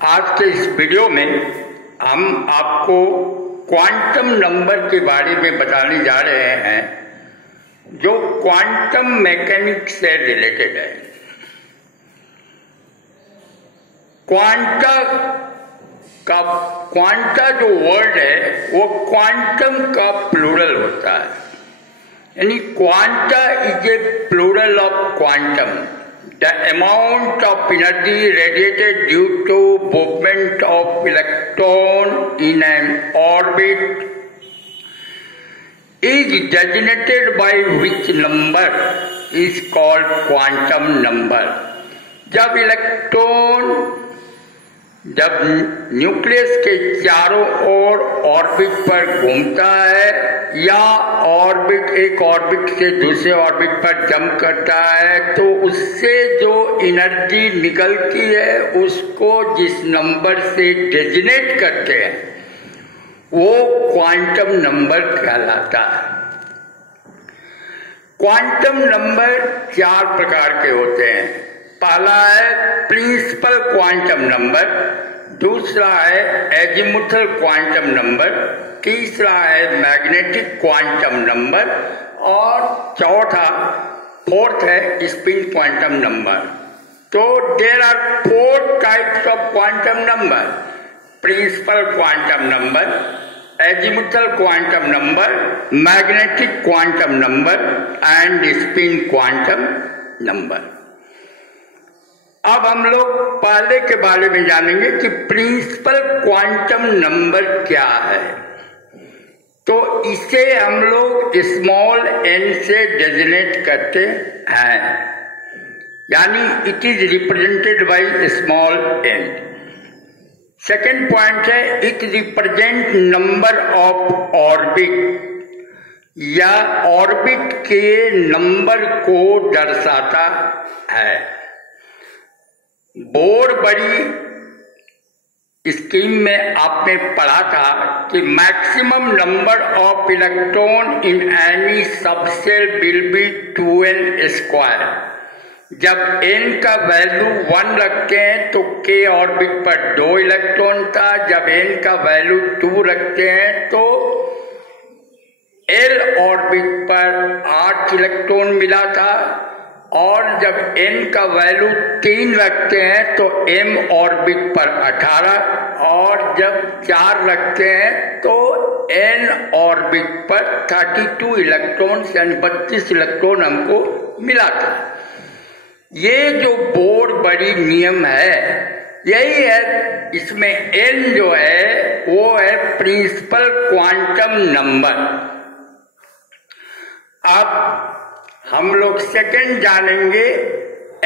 आज के इस वीडियो में हम आपको क्वांटम नंबर के बारे में बताने जा रहे हैं जो क्वांटम मैकेनिक्स से रिलेटेड है। क्वांटा जो वर्ड है वो क्वांटम का प्लूरल होता है, यानी quanta is a plural of quantum. The amount of energy radiated due to movement of electron in an orbit is designated by which number is called quantum number। जब nucleus के चारों ओर orbit पर घूमता है या एक ऑर्बिट से दूसरे ऑर्बिट पर जंप करता है तो उससे जो एनर्जी निकलती है उसको जिस नंबर से डेजिनेट करते हैं वो क्वांटम नंबर कहलाता है। क्वांटम नंबर 4 प्रकार के होते हैं। पहला है प्रिंसिपल क्वांटम नंबर, दूसरा है एजीमुथल क्वांटम नंबर, तीसरा है मैग्नेटिक क्वांटम नंबर और फोर्थ है स्पिन क्वांटम नंबर। तो there are 4 types of quantum number: principal quantum number, azimuthal quantum number, magnetic quantum number and spin quantum number. अब हम लोग पहले के बारे में जानेंगे कि प्रिंसिपल क्वांटम नंबर क्या है। तो इसे हम लोग स्मॉल n से डेजिनेट करते हैं, यानी it is represented by small n। Second point है it represent number of orbit या ऑर्बिट के नंबर को दर्शाता है। बोर्ड बड़ी स्कीम में आपने पढ़ा था कि maximum number of electron in any subshell will be 2n²। जब n का वैल्यू 1 रखते हैं तो k ऑर्बिट पर 2 इलेक्ट्रॉन था, जब n का वैल्यू 2 रखते हैं तो l ऑर्बिट पर 8 इलेक्ट्रॉन मिला था, और जब n का वैल्यू 3 रखते हैं तो m ऑर्बिट पर 18, और जब 4 रखते हैं तो n ऑर्बिट पर 32 इलेक्ट्रॉन यानी 32 इलेक्ट्रॉन हमको मिला था। ये जो बोर्ड बड़ी नियम है यही है। इसमें n जो है वो है प्रिंसिपल क्वांटम नंबर। अब हम लोग सेकंड जानेंगे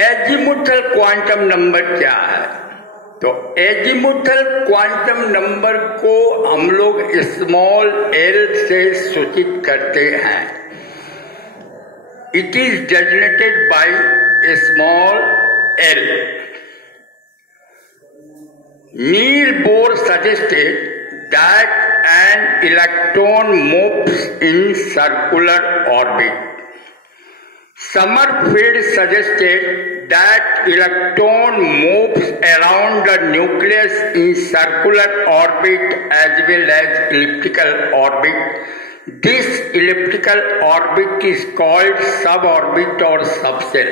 एजीमुथल क्वांटम नंबर क्या है। तो एजीमुथल क्वांटम नंबर को हम लोग स्मॉल l से सूचित करते हैं। It is designated by small l। Niels Bohr suggested that an electron moves in circular orbit. Summerfield suggested that electron moves around the nucleus in circular orbit as well as elliptical orbit. This elliptical orbit is called suborbit or subcell.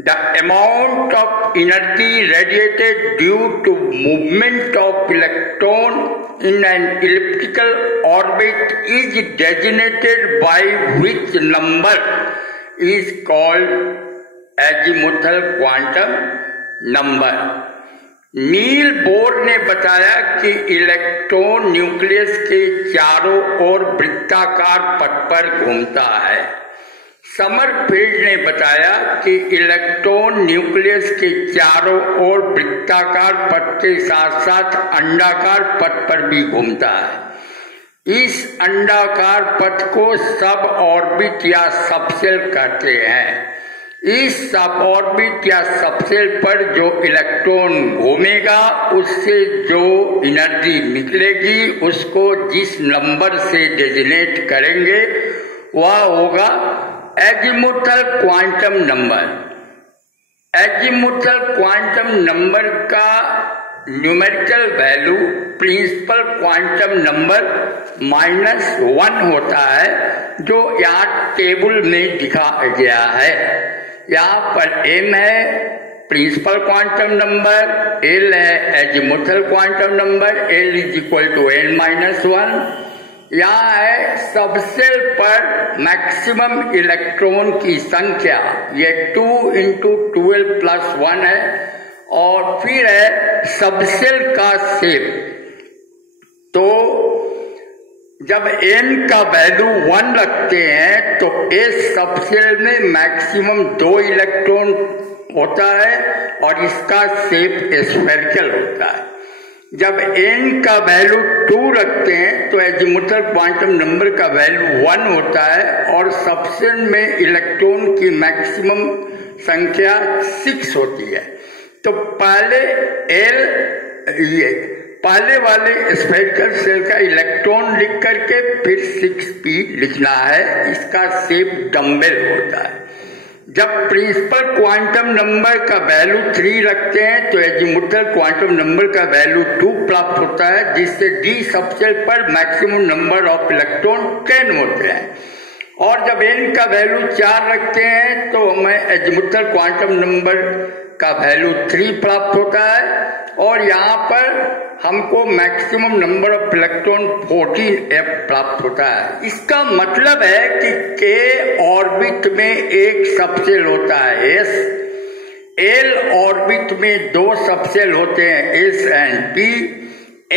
The amount of energy radiated due to movement of electron in an elliptical orbit is designated by which number is called azimuthal quantum number। Niels Bohr ने बताया कि electron nucleus के चारों ओर वृत्ताकार पथ पर घूमता है। समरफील्ड ने बताया कि इलेक्ट्रॉन न्यूक्लियस के चारों ओर वृत्ताकार पथ के साथ साथ अंडाकार पथ पर भी घूमता है। इस अंडाकार पथ को सब ऑर्बिट या सबसेल कहते हैं। इस सब ऑर्बिट या सबसेल पर जो इलेक्ट्रॉन घूमेगा उससे जो एनर्जी निकलेगी उसको जिस नंबर से डेजिनेट करेंगे वह होगा azimuthal quantum number. Azimuthal quantum number का numerical value principal quantum number -1 होता है, जो यहाँ टेबल में दिखा गया है। यहाँ पर m है प्रिंसिपल क्वांटम नंबर, l है azimuthal quantum number, l = n-1। यहाँ है सबसेल पर मैक्सिमम इलेक्ट्रॉन की संख्या, ये 2 × 12 + 1 है। और फिर है सबसेल का शेप। तो जब n का वैल्यू 1 रखते हैं तो इस सबसेल में मैक्सिमम 2 इलेक्ट्रॉन होता है और इसका शेप स्फेरिकल होता है। जब n का वैल्यू 2 रखते हैं तो एजीमुथल क्वांटम नंबर का वैल्यू 1 होता है और सबसेल में इलेक्ट्रॉन की मैक्सिमम संख्या 6 होती है। तो पहले वाले स्फेरिकल सेल का इलेक्ट्रॉन लिख करके फिर 6p लिखना है। इसका शेप डम्बेल होता है। जब प्रिंसिपल क्वांटम नंबर का वैल्यू 3 रखते हैं तो एजीमुथल क्वांटम नंबर का वैल्यू 2 प्राप्त होता है, जिससे d सबसेल पर मैक्सिमम नंबर ऑफ इलेक्ट्रॉन 10 होते हैं। और जब n का वैल्यू 4 रखते हैं तो हमें एजीमुथल क्वांटम नंबर का वैल्यू 3 प्राप्त होता है और यहाँ पर हमको maximum number of electron 14f प्राप्त होता है। इसका मतलब है कि k ऑर्बिट में एक सबसेल होता है s, l ऑर्बिट में 2 सबसेल होते हैं s and p,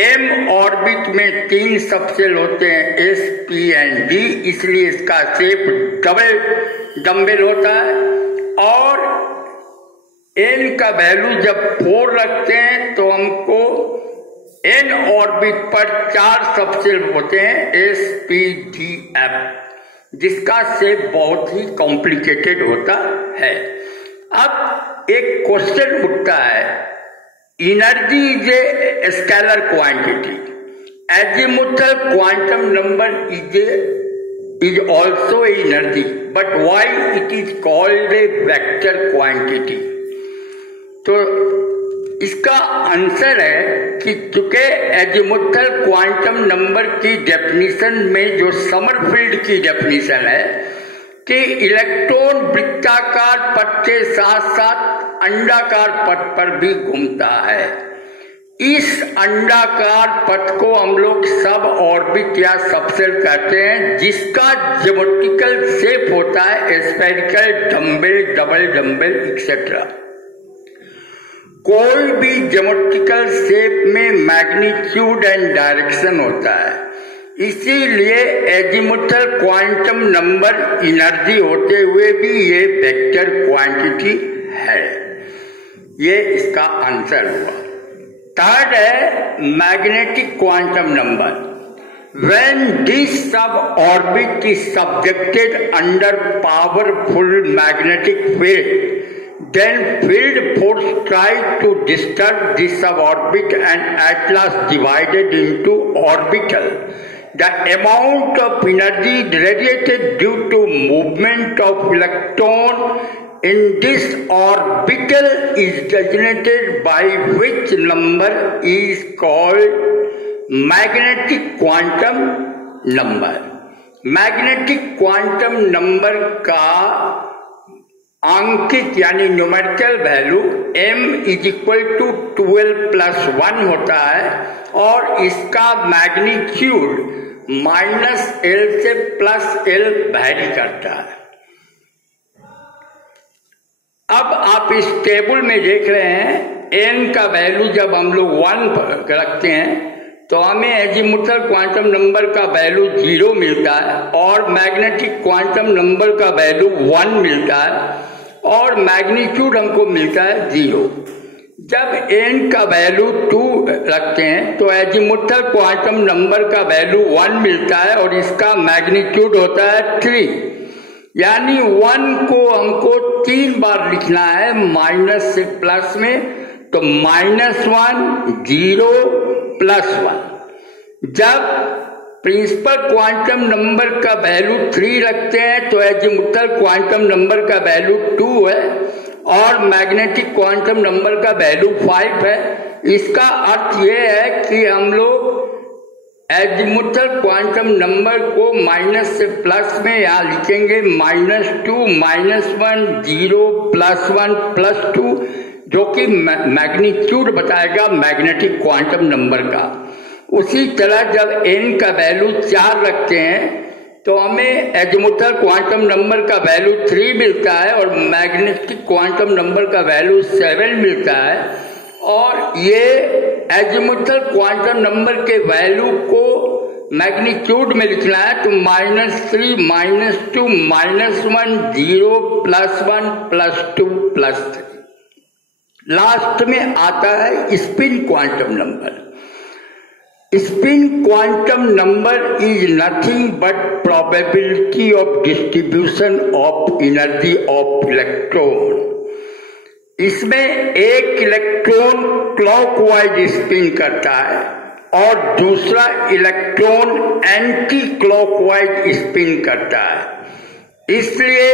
m orbit में 3 सबसेल होते हैं s, p and d, इसलिए इसका शेप डम्बेल होता है। और n का वैल्यू जब 4 रखते हैं तो हमको n ऑर्बिट पर 4 सबसेल होते हैं s, p, d, f, जिसका शेप बहुत ही कॉम्प्लिकेटेड होता है। अब एक क्वेश्चन उठता है, energy is a scalar quantity, azimuthal quantum number is also energy, but why it is called a vector quantity? तो इसका आंसर है कि चूंकि एजीमुथल क्वांटम नंबर की डेफिनेशन में जो समरफील्ड की डेफिनेशन है कि इलेक्ट्रॉन वृत्ताकार पथ के साथ साथ अंडाकार पथ पर भी घूमता है। इस अंडाकार पथ को हम लोग सब ऑर्बिट या सबसेल कहते हैं, जिसका ज्योमेट्रिकल शेप होता है spherical, dumbbell, double dumbbell etcetera. कोई भी ज्योमेट्रिकल शेप में मैग्नीट्यूड एंड डायरेक्शन होता है, इसीलिए एजीमुथल क्वांटम नंबर एनर्जी होते हुए भी ये वेक्टर क्वांटिटी है। ये इसका आंसर हुआ। थर्ड है magnetic quantum number. When this sub-orbit is subjected under powerful magnetic field, then field force tries to disturb this suborbit and at last divided into orbital. The amount of energy radiated due to movement of electron in this orbital is designated by which number is called magnetic quantum number. Magnetic quantum number का अंकित यानी numerical value m = 12 + 1 होता है और इसका magnitude -L से +L vary करता है। अब आप इस टेबल में देख रहे हैं n का वैल्यू जब हम लोग 1 रखते हैं तो हमें एजीमुथल क्वांटम नंबर का वैल्यू 0 मिलता है और मैग्नेटिक क्वांटम नंबर का वैल्यू 1 मिलता है और मैग्नीट्यूड हमको मिलता है 0। जब n का वैल्यू 2 रखते हैं तो एजीमुथल क्वांटम नंबर का वैल्यू 1 मिलता है और इसका मैग्नीट्यूड होता है 3, यानी 1 को हमको 3 बार लिखना है माइनस से प्लस में, तो -1, 0, +1। जब प्रिंसिपल क्वांटम नंबर का वैल्यू 3 रखते हैं तो एजीमुथल क्वांटम नंबर का वैल्यू 2 है और मैग्नेटिक क्वांटम नंबर का वैल्यू 5 है। इसका अर्थ यह है कि हम लोग एजीमुथल क्वांटम नंबर को माइनस से प्लस में यहाँ लिखेंगे -2 -1 0 +1 +2, जो कि मैग्नीट्यूड बताएगा मैग्नेटिक क्वांटम नंबर का। उसी तरह जब n का वैल्यू 4 रखते हैं तो हमें एजीमुथल क्वांटम नंबर का वैल्यू 3 मिलता है और मैग्नेटिक क्वांटम नंबर का वैल्यू 7 मिलता है। और ये एजीमुथल क्वांटम नंबर के वैल्यू को मैग्नीट्यूड में लिखना है तो -3 -2 -1 0 +1 +2 +3। लास्ट में आता है spin quantum number. Spin quantum number is nothing but probability of distribution of energy of electron. इसमें एक इलेक्ट्रॉन क्लॉकवाइज स्पिन करता है और दूसरा इलेक्ट्रॉन एंटी क्लॉकवाइज स्पिन करता है। इसलिए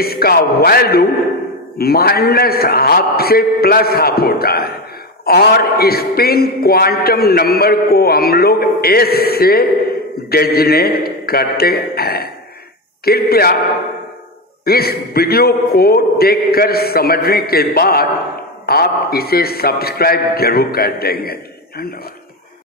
इसका वैल्यू -12 से +12 होता है और स्पिन क्वांटम नंबर को हम लोग S से डेजिग्नेट करते हैं। कृपया इस वीडियो को देखकर समझने के बाद आप इसे सब्सक्राइब जरूर कर देंगे। धन्यवाद।